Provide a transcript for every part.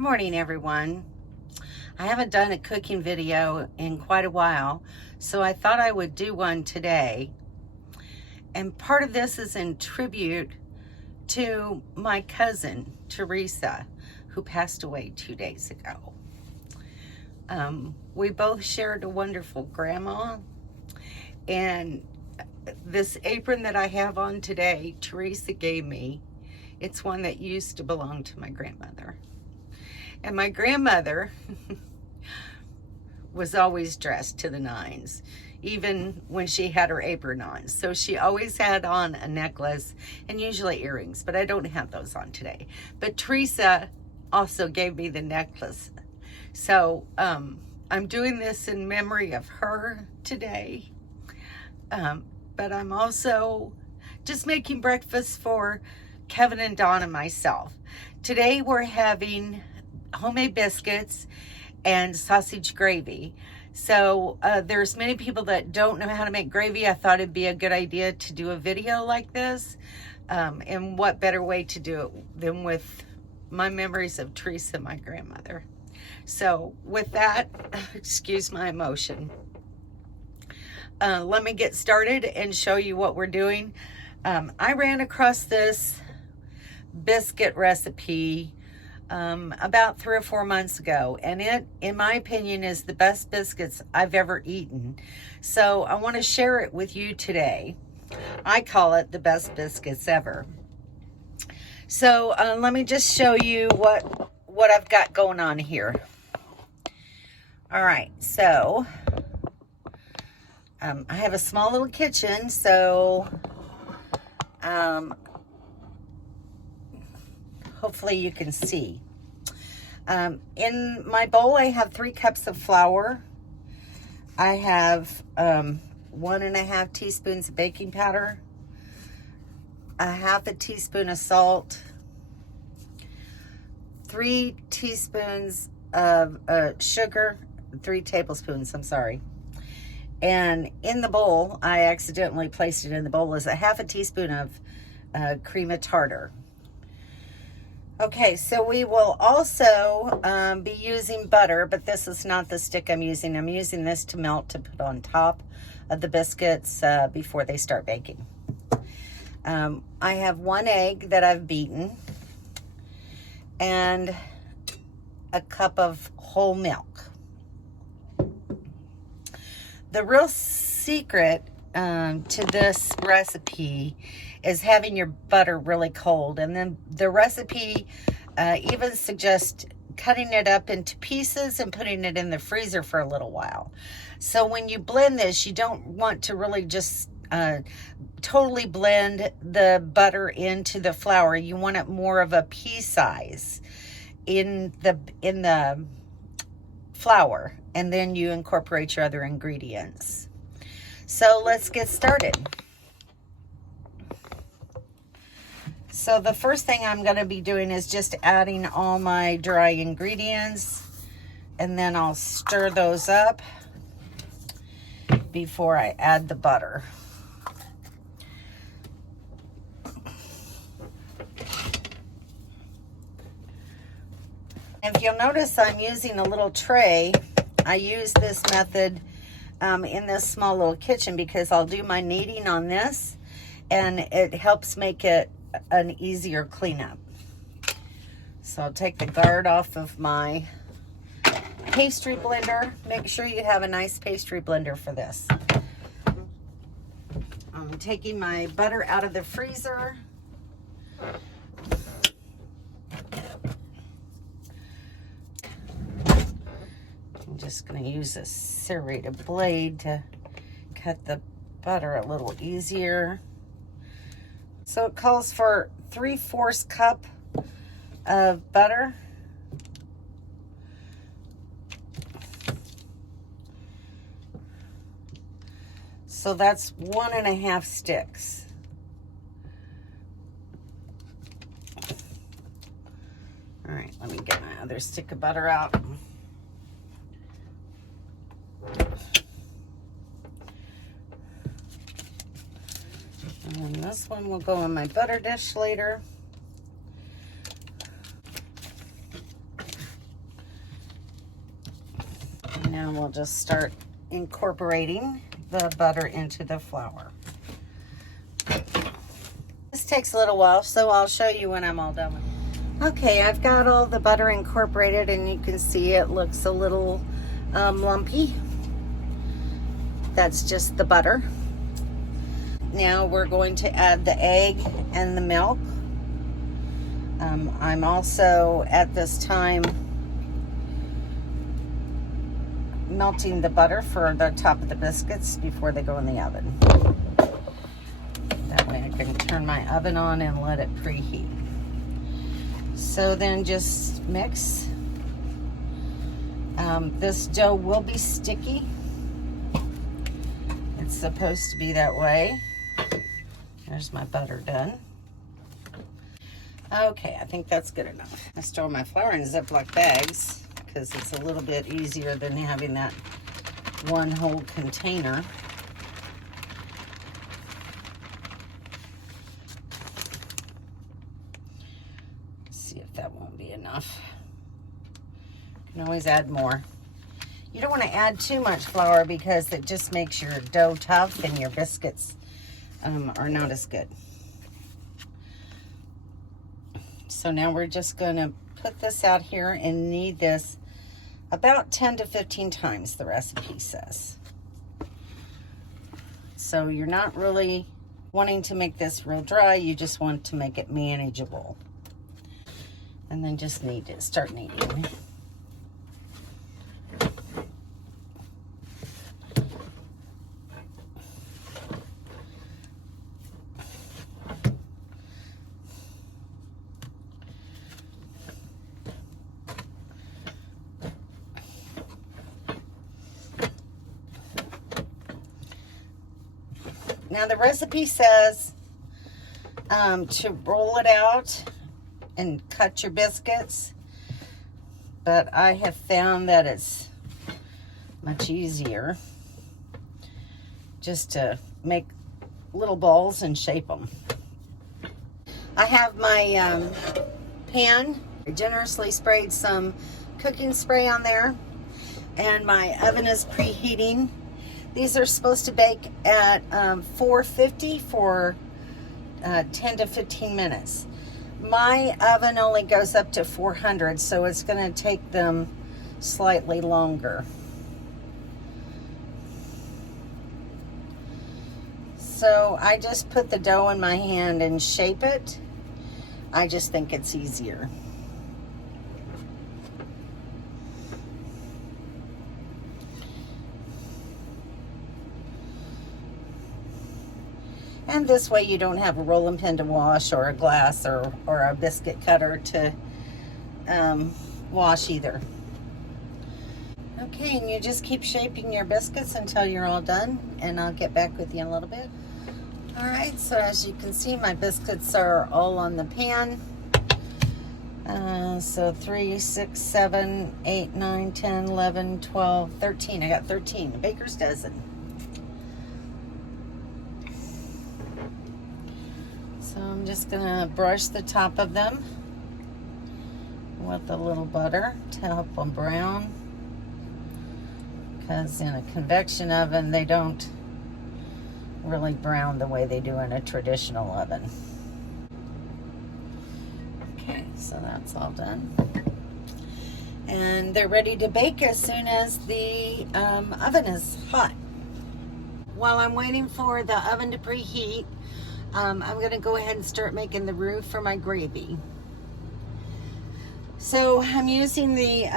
Morning, everyone. I haven't done a cooking video in quite a while, so I thought I would do one today. And part of this is in tribute to my cousin, Teresa, who passed away 2 days ago. We both shared a wonderful grandma, and this apron that I have on today, Teresa gave me. It's one that used to belong to my grandmother. And my grandmother was always dressed to the nines, even when she had her apron on. So she always had on a necklace and usually earrings, but I don't have those on today. But Teresa also gave me the necklace. So I'm doing this in memory of her today. But I'm also just making breakfast for Kevin and Dawn and myself. Today we're having homemade biscuits and sausage gravy. So there's many people that don't know how to make gravy. I thought it'd be a good idea to do a video like this. And what better way to do it than with my memories of Teresa, my grandmother. So with that, excuse my emotion. Let me get started and show you what we're doing. I ran across this biscuit recipe about 3 or 4 months ago, and it, in my opinion, is the best biscuits I've ever eaten. So I want to share it with you today. I call it the best biscuits ever. So let me just show you what I've got going on here. All right, so I have a small little kitchen, so hopefully you can see. In my bowl, I have 3 cups of flour. I have 1.5 teaspoons of baking powder, 1/2 teaspoon of salt, 3 teaspoons of sugar, 3 tablespoons, I'm sorry. And in the bowl, I accidentally placed it in the bowl, is 1/2 teaspoon of cream of tartar. Okay, so we will also be using butter, but this is not the stick I'm using. I'm using this to melt to put on top of the biscuits before they start baking. I have 1 egg that I've beaten and a cup of whole milk. The real secret to this recipe is having your butter really cold, and then the recipe even suggests cutting it up into pieces and putting it in the freezer for a little while. So when you blend this, you don't want to really just totally blend the butter into the flour. You want it more of a pea size in the flour, and then you incorporate your other ingredients. So let's get started. So the first thing I'm going to be doing is just adding all my dry ingredients, and then I'll stir those up before I add the butter. If you'll notice, I'm using a little tray. I use this method in this small little kitchen because I'll do my kneading on this, and it helps make it an easier cleanup. So I'll take the guard off of my pastry blender. Make sure you have a nice pastry blender for this. I'm taking my butter out of the freezer. I'm just going to use a serrated blade to cut the butter a little easier. So it calls for 3/4 cup of butter. So that's 1.5 sticks. All right, let me get my other stick of butter out. And this one will go in my butter dish later. Now we'll just start incorporating the butter into the flour. This takes a little while, so I'll show you when I'm all done with it. Okay, I've got all the butter incorporated, and you can see it looks a little lumpy. That's just the butter. Now we're going to add the egg and the milk. I'm also at this time melting the butter for the top of the biscuits before they go in the oven. That way I can turn my oven on and let it preheat. So then just mix. This dough will be sticky. It's supposed to be that way. There's my butter done. Okay, I think that's good enough. I store my flour in Ziploc bags because it's a little bit easier than having that one whole container. Let's see if that won't be enough. You can always add more. You don't want to add too much flour because it just makes your dough tough and your biscuits are not as good. So now we're just going to put this out here and knead this about 10 to 15 times, the recipe says. So you're not really wanting to make this real dry, you just want to make it manageable. And then just knead it, start kneading. Now the recipe says to roll it out and cut your biscuits, but I have found that it's much easier just to make little balls and shape them. I have my pan. I generously sprayed some cooking spray on there, and my oven is preheating. These are supposed to bake at 450 for 10 to 15 minutes. My oven only goes up to 400, so it's going to take them slightly longer. So I just put the dough in my hand and shape it. I just think it's easier. And this way you don't have a rolling pin to wash or a glass or a biscuit cutter to wash either. Okay, and you just keep shaping your biscuits until you're all done, and I'll get back with you in a little bit. All right, so as you can see, my biscuits are all on the pan. So 3, 6, 7, 8, 9, 10, 11, 12, 13. I got 13, a baker's dozen. So I'm just gonna brush the top of them with a little butter to help them brown, because in a convection oven they don't really brown the way they do in a traditional oven. Okay, so that's all done, and they're ready to bake as soon as the oven is hot. While I'm waiting for the oven to preheat, I'm going to go ahead and start making the roux for my gravy. So I'm using the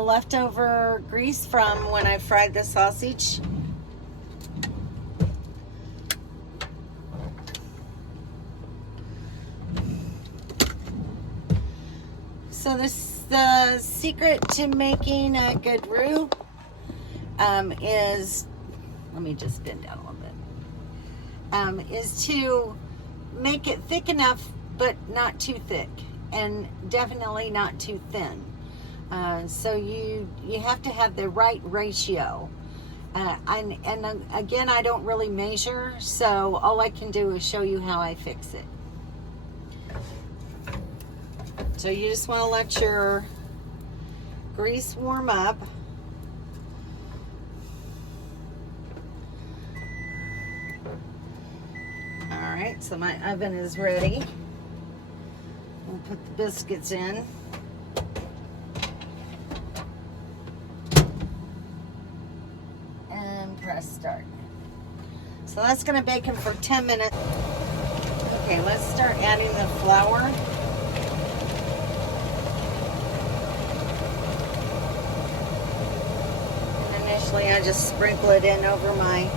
leftover grease from when I fried the sausage. So the secret to making a good roux is, let me just bend down a little bit. Is to make it thick enough, but not too thick, and definitely not too thin. So you have to have the right ratio. And again, I don't really measure, so all I can do is show you how I fix it. So you just want to let your grease warm up. Alright, so my oven is ready. We'll put the biscuits in. And press start. So that's going to bake them for 10 minutes. Okay, let's start adding the flour. And initially I just sprinkle it in over my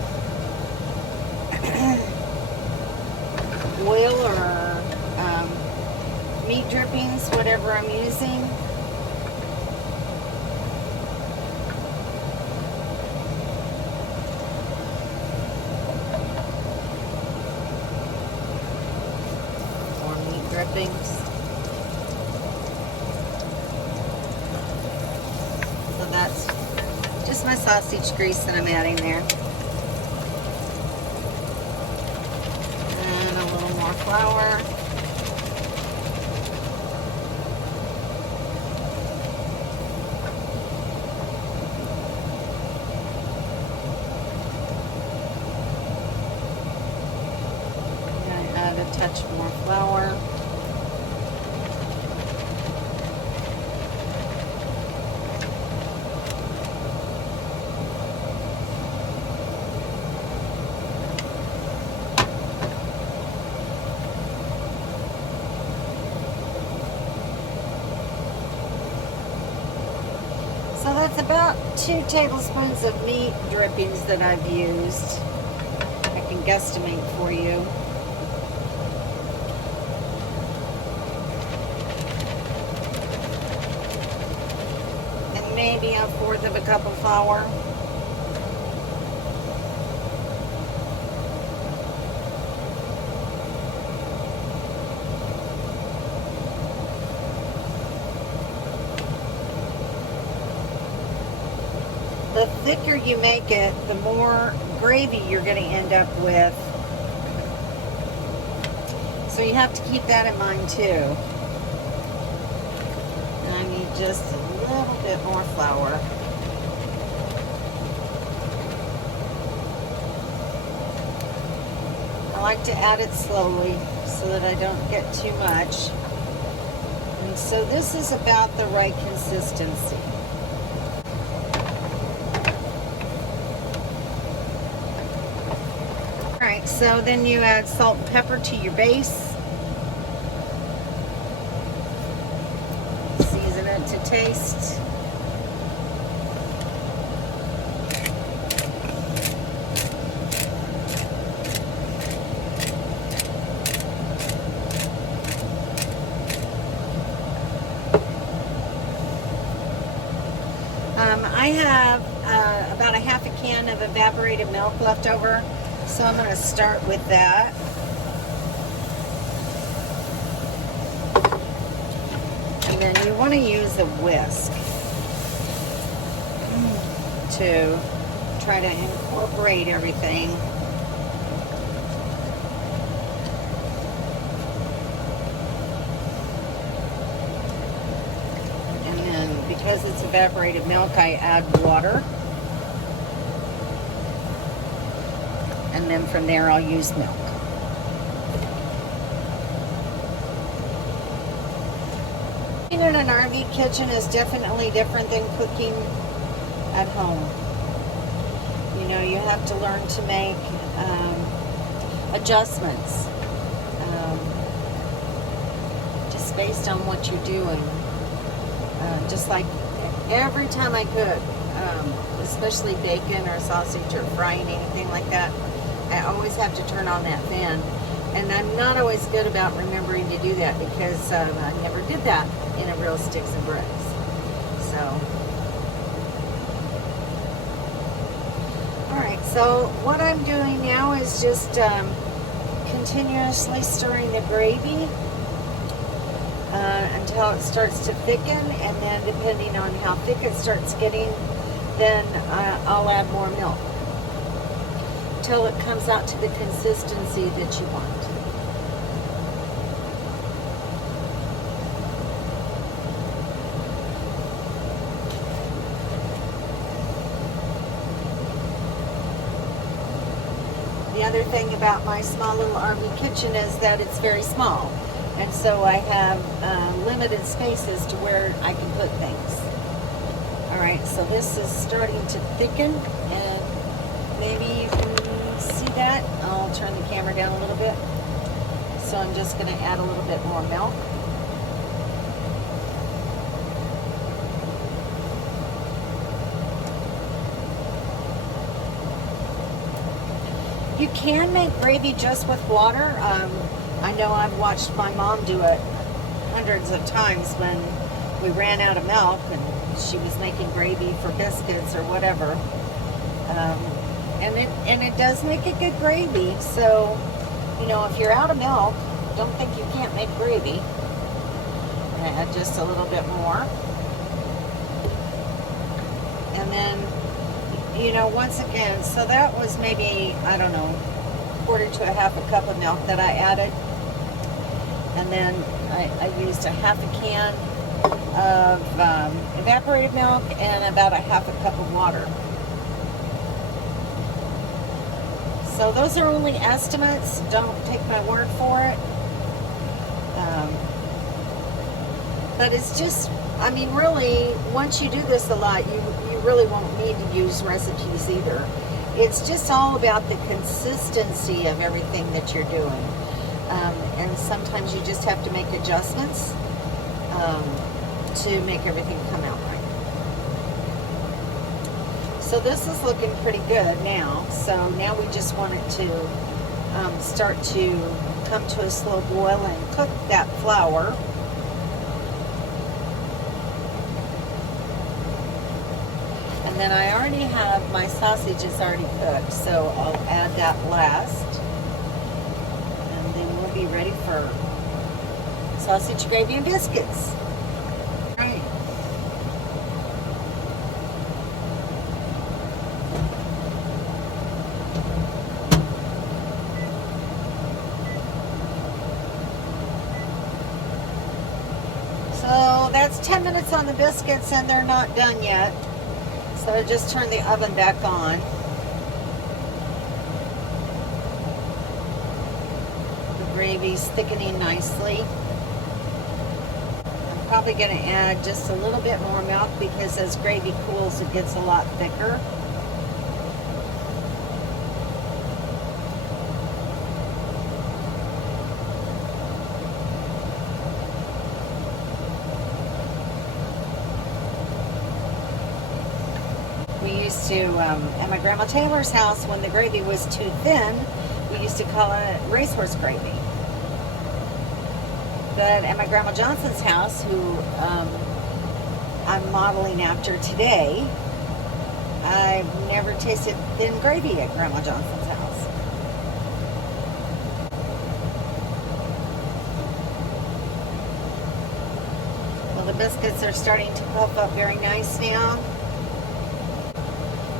oil or meat drippings, whatever I'm using. More meat drippings. So that's just my sausage grease that I'm adding there. And a little more flour. Add a touch more flour. So that's about 2 tablespoons of meat drippings that I've used. I can guesstimate for you. Maybe 1/4 of a cup of flour. The thicker you make it, the more gravy you're going to end up with. So you have to keep that in mind too. And I need just a little bit more flour. I like to add it slowly so that I don't get too much. And so this is about the right consistency. Alright, so then you add salt and pepper to your base. Season it to taste. I have about a half a can of evaporated milk left over, so I'm going to start with that. And then you want to use a whisk to try to incorporate everything. Because it's evaporated milk, I add water. And then from there, I'll use milk. Cooking in an RV kitchen is definitely different than cooking at home. You know, you have to learn to make adjustments just based on what you're doing. Just like every time I cook, especially bacon or sausage or frying anything like that, I always have to turn on that fan. And I'm not always good about remembering to do that because I never did that in a real sticks and bricks. So, alright, so what I'm doing now is just continuously stirring the gravy until it starts to thicken, and then depending on how thick it starts getting, then I'll add more milk until it comes out to the consistency that you want. The another thing about my small little RV kitchen is that it's very small. And so I have limited spaces to where I can put things. All right, so this is starting to thicken, and maybe you can see that. I'll turn the camera down a little bit. So I'm just gonna add a little bit more milk. You can make gravy just with water. I know I've watched my mom do it hundreds of times when we ran out of milk and she was making gravy for biscuits or whatever. And it does make a good gravy. So, you know, if you're out of milk, don't think you can't make gravy. I'm gonna add just a little bit more. And then, you know, once again, so that was maybe, I don't know, quarter to a half a cup of milk that I added. And then I used a half a can of evaporated milk and about a half a cup of water. So those are only estimates. Don't take my word for it. But it's just, I mean, really, once you do this a lot, you really won't need to use recipes either. It's just all about the consistency of everything that you're doing. And sometimes you just have to make adjustments to make everything come out right. So this is looking pretty good now. So now we just want it to start to come to a slow boil and cook that flour. And then I already have my sausages already cooked, so I'll add that last. And then we'll be ready for sausage gravy and biscuits. All right. So that's 10 minutes on the biscuits and they're not done yet. So I just turned the oven back on. The gravy's thickening nicely. I'm probably going to add just a little bit more milk because as gravy cools, it gets a lot thicker. At my Grandma Taylor's house, when the gravy was too thin, we used to call it racehorse gravy. But at my Grandma Johnson's house, who I'm modeling after today, I've never tasted thin gravy at Grandma Johnson's house. Well, the biscuits are starting to puff up very nice now.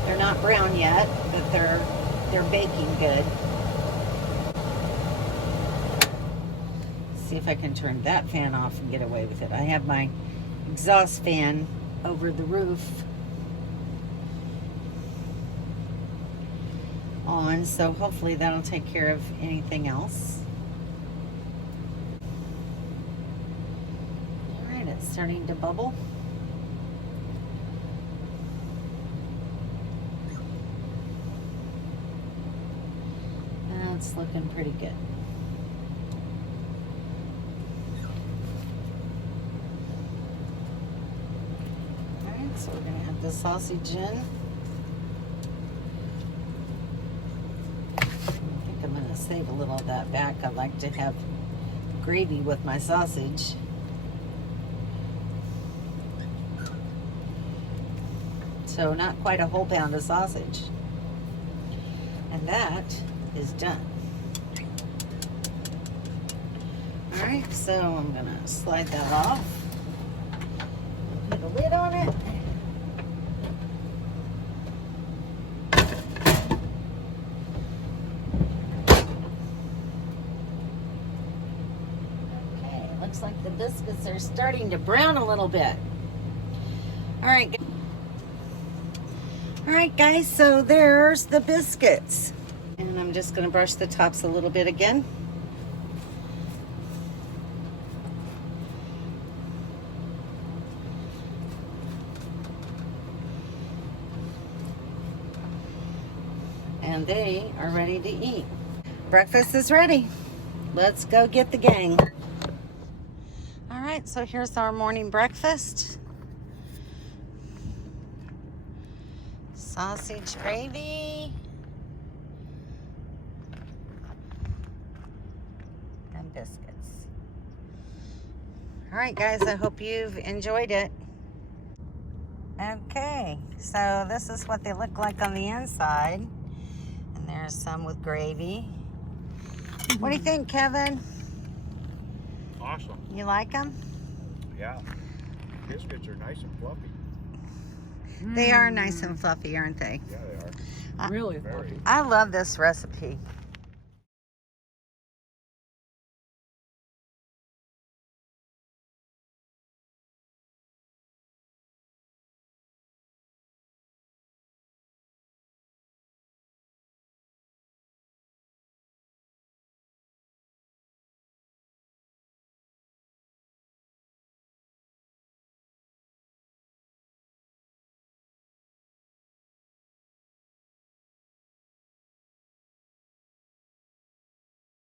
They're not brown yet, but they're baking good. See if I can turn that fan off and get away with it. I have my exhaust fan over the roof on, so hopefully that'll take care of anything else. All right, it's starting to bubble. It's looking pretty good. All right, so we're going to have the sausage in. I think I'm going to save a little of that back. I like to have gravy with my sausage. So not quite a whole pound of sausage. And that is done. All right, so I'm gonna slide that off. Put a lid on it. Okay, looks like the biscuits are starting to brown a little bit. All right, guys, so there's the biscuits. And I'm just going to brush the tops a little bit again. And they are ready to eat. Breakfast is ready. Let's go get the gang. All right, so here's our morning breakfast. Sausage gravy. And biscuits. All right, guys, I hope you've enjoyed it. Okay, so this is what they look like on the inside. And there's some with gravy. What do you think, Kevin? Awesome. You like them? Yeah. Biscuits are nice and fluffy. They are nice and fluffy, aren't they? Yeah, they are. Really Very. fluffy. I love this recipe.